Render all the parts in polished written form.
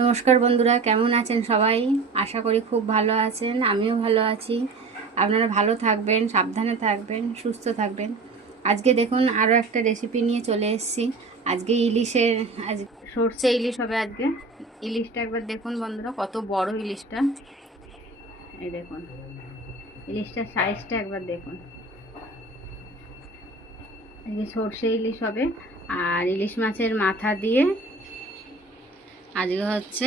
নমস্কার বন্ধুরা, কেমন আছেন সবাই? আশা করি খুব ভালো আছেন। আমিও ভালো আছি। আপনারা ভালো থাকবেন, সাবধানে থাকবেন, সুস্থ থাকবেন। আজকে দেখুন আরও একটা রেসিপি নিয়ে চলে এসেছি। আজকে ইলিশের সরষে ইলিশ হবে আজকে। ইলিশটা একবার দেখুন বন্ধুরা, কত বড় ইলিশটা। এই দেখুন ইলিশটার সাইজটা একবার দেখুন। আজকে সরষে ইলিশ হবে। আর ইলিশ মাছের মাথা দিয়ে আজকে হচ্ছে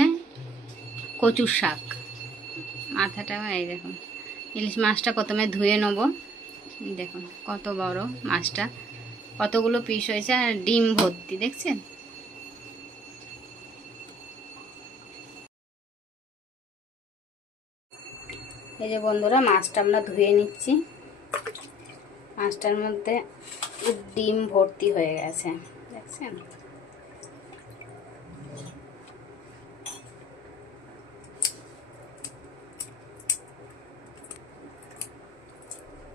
কচুর শাক। মাথাটা এই দেখুন, ইলিশ মাছটা প্রথমে ধুয়ে নেব। দেখুন কত বড় মাছটা, কতগুলো পিস হয়েছে আর ডিম ভর্তি, দেখছেন? এই যে বন্ধুরা, মাছটা আমরা ধুয়ে নিচ্ছি। মাছটার মধ্যে ডিম ভর্তি হয়ে গেছে, দেখছেন?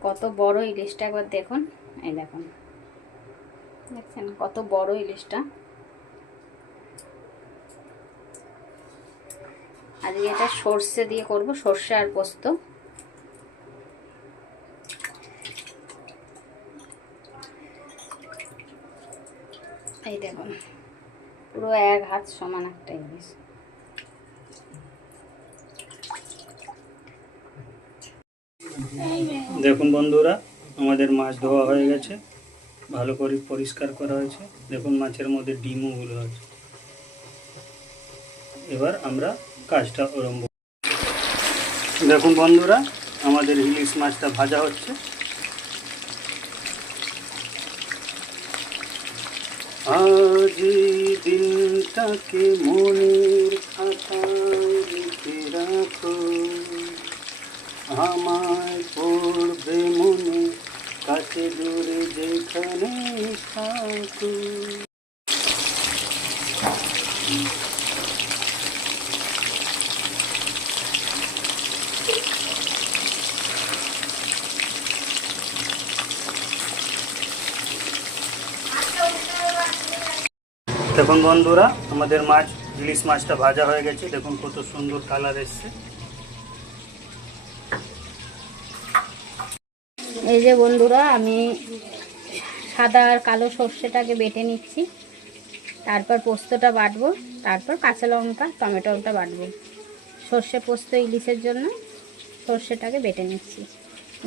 কত বড় ইলিশটা একবার দেখুন। এই দেখুন, দেখছেন কত বড় ইলিশটা। আজকে এটা সর্ষে দিয়ে করব, সর্ষে আর পোস্ত। এই দেখুন পুরো এক হাত সমান একটা ইলিশ। দেখুন বন্ধুরা, আমাদের মাছ ধোয়া হয়ে গেছে, ভালো করে পরিষ্কার করা হয়েছে। দেখুন মাছের মধ্যে ডিমগুলো আছে। এবার আমরা কাজটা আরম্ভ। দেখুন বন্ধুরা, আমাদের ইলিশ মাছটা ভাজা হচ্ছে। আজ দিনটাকে মনের খাতায় লিখে রাখো, আমায় পড়বে মনে, কাছে দূরে যেখানে থাকো। দেখুন বন্ধুরা, আমাদের ইলিশ মাছটা ভাজা হয়ে গেছে। দেখুন কত সুন্দর কালার এসছে। এই যে বন্ধুরা, আমি সাদা আর কালো সর্ষেটাকে বেটে নিচ্ছি, তারপর পোস্তটা বাটবো, তারপর কাঁচা লঙ্কা টমেটোটা বাটবো। সর্ষে পোস্ত ইলিশের জন্য সর্ষেটাকে বেটে নিচ্ছি।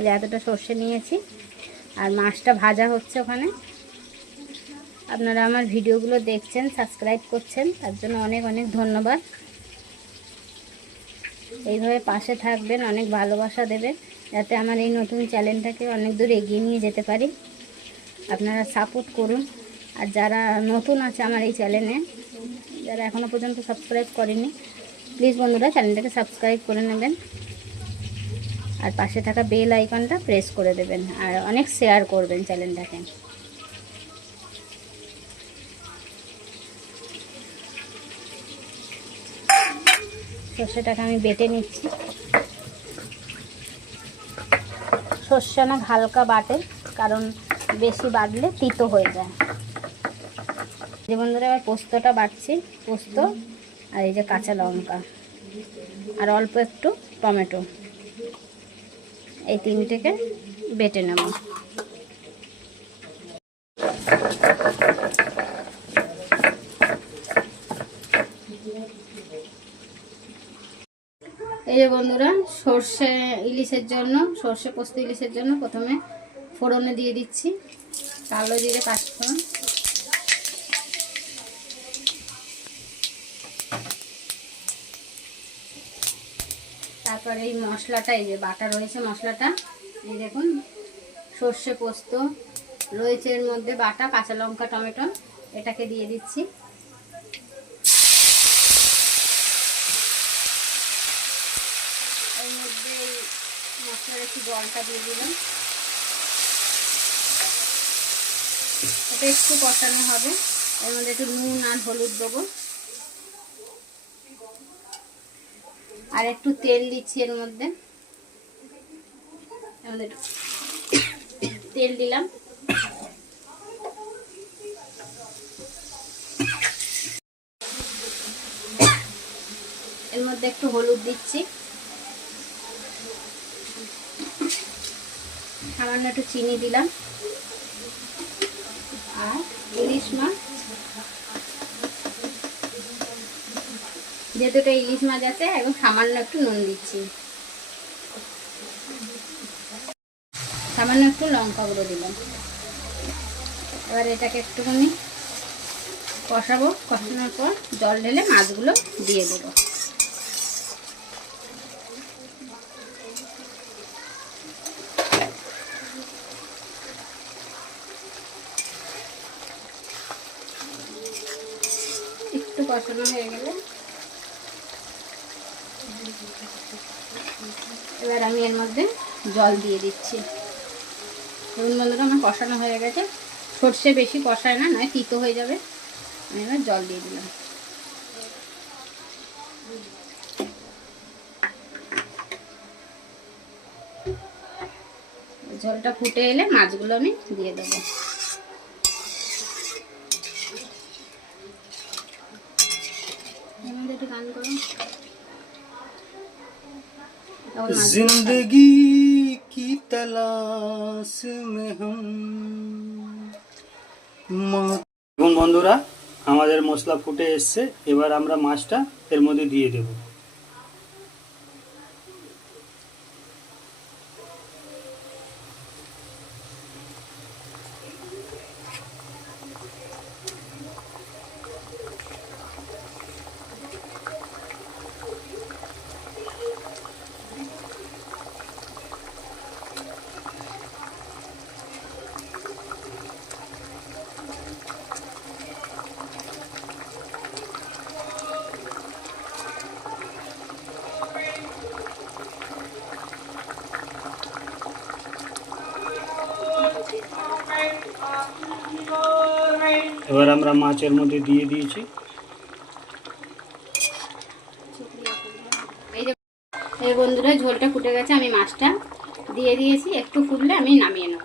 যে এতটা সর্ষে নিয়েছি, আর মাছটা ভাজা হচ্ছে ওখানে। আপনারা আমার ভিডিওগুলো দেখছেন, সাবস্ক্রাইব করছেন, তার জন্য অনেক অনেক ধন্যবাদ। এইভাবে পাশে থাকবেন, অনেক ভালোবাসা দেবেন, যাতে আমার এই নতুন চ্যানেলটাকে অনেক দূর এগিয়ে নিয়ে যেতে পারি। আপনারা সাপোর্ট করুন। আর যারা নতুন আছে আমার এই চ্যানেলে, যারা এখনও পর্যন্ত সাবস্ক্রাইব করেনি, প্লিজ বন্ধুরা চ্যানেলটাকে সাবস্ক্রাইব করে নেবেন, আর পাশে থাকা বেল আইকনটা প্রেস করে দেবেন, আর অনেক শেয়ার করবেন চ্যানেলটাকে। সর্ষেটাকে আমি বেটে নিচ্ছি। সর্ষে না হালকা বাটে, কারণ বেশি বাটলে তিতো হয়ে যায়। যে বন্ধুরা, এবার পোস্তটা বাটছি। পোস্ত আর এই যে কাঁচা লঙ্কা আর অল্প একটু টমেটো, এই তিনটেকে বেটে নেব। এই যে বন্ধুরা, সর্ষে ইলিশের জন্য, সর্ষে পোস্ত ইলিশের জন্য প্রথমে ফোড়নে দিয়ে দিচ্ছি কালো জিরে, পাঁচফোড়ন। তারপরে এই মশলাটা, এই যে বাটা রয়েছে মশলাটা, এই দেখুন সর্ষে পোস্ত রয়েছে এর মধ্যে বাটা, কাঁচা লঙ্কা টমেটো, এটাকে দিয়ে দিচ্ছি। এর মধ্যে এই মশলার একটু জলটা দিয়ে দিলাম। এটা একটু কষানো হবে। এর মধ্যে একটু নুন আর হলুদ দেবো, আর একটু তেল দিচ্ছি এর মধ্যে। তেল দিলাম। এর মধ্যে একটু হলুদ দিচ্ছি, সামান্য একটু চিনি দিলাম, আর ইলিশ মাছ, যেহেতু এটা ইলিশ মাছ আছে এবং সামান্য একটু নুন দিচ্ছি, সামান্য একটু লঙ্কা গুঁড়ো দিলাম। এবার এটাকে একটুখানি কষাবো, কষানোর পর জল ঢেলে মাছগুলো দিয়ে দেবো। একটু কষানো হয়ে গেলে এবার আমি এর মধ্যে জল দিয়ে দিচ্ছি। ধরুন বন্ধুরা, আমার কষানো হয়ে গেছে। সর্ষে বেশি কষায় না, নয় তিতো হয়ে যাবে। আমি এবার জল দিয়ে দিলাম। জলটা ফুটে এলে মাছগুলো আমি দিয়ে দেবো। একটু গান করো। जिंदगी की तलाश में हम। এখন বন্ধুরা, আমাদের মশলা ফুটে এসছে। এবার আমরা মাছটা এর মধ্যে দিয়ে দেব। এবার আমরা মাছের মধ্যে দিয়ে দিয়েছি। এই বন্ধুরা, ঝোলটা ফুটে গেছে, আমি মাছটা দিয়ে দিয়েছি। একটু ফুটলে আমি নামিয়ে নেব।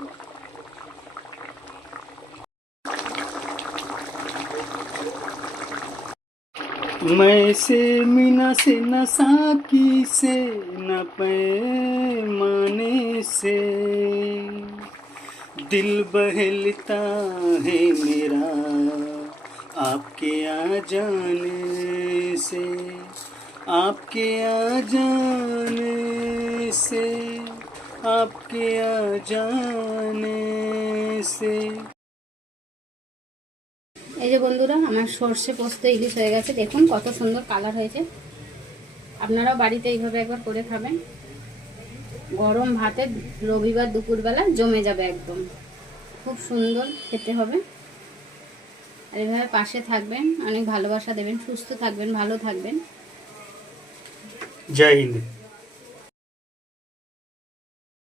मैं से मीना से न साकी से न पैमाने से दिल बहलता है मेरा आपके आ जाने से, आपके आ जाने से, आपके आ जाने से। এই যে বন্ধুরা, আমার সর্ষে পোস্ত ইলিশ হয়ে গেছে। দেখুন কত সুন্দর কালার হয়েছে। আপনারাও বাড়িতে এইভাবে একবার করে খাবেন। গরম ভাতে রবিবার দুপুরবেলা জমে যাবে একদম। খুব সুন্দর খেতে হবে। আর এইভাবে পাশে থাকবেন, অনেক ভালোবাসা দেবেন, সুস্থ থাকবেন, ভালো থাকবেন। জয় হিন্দ।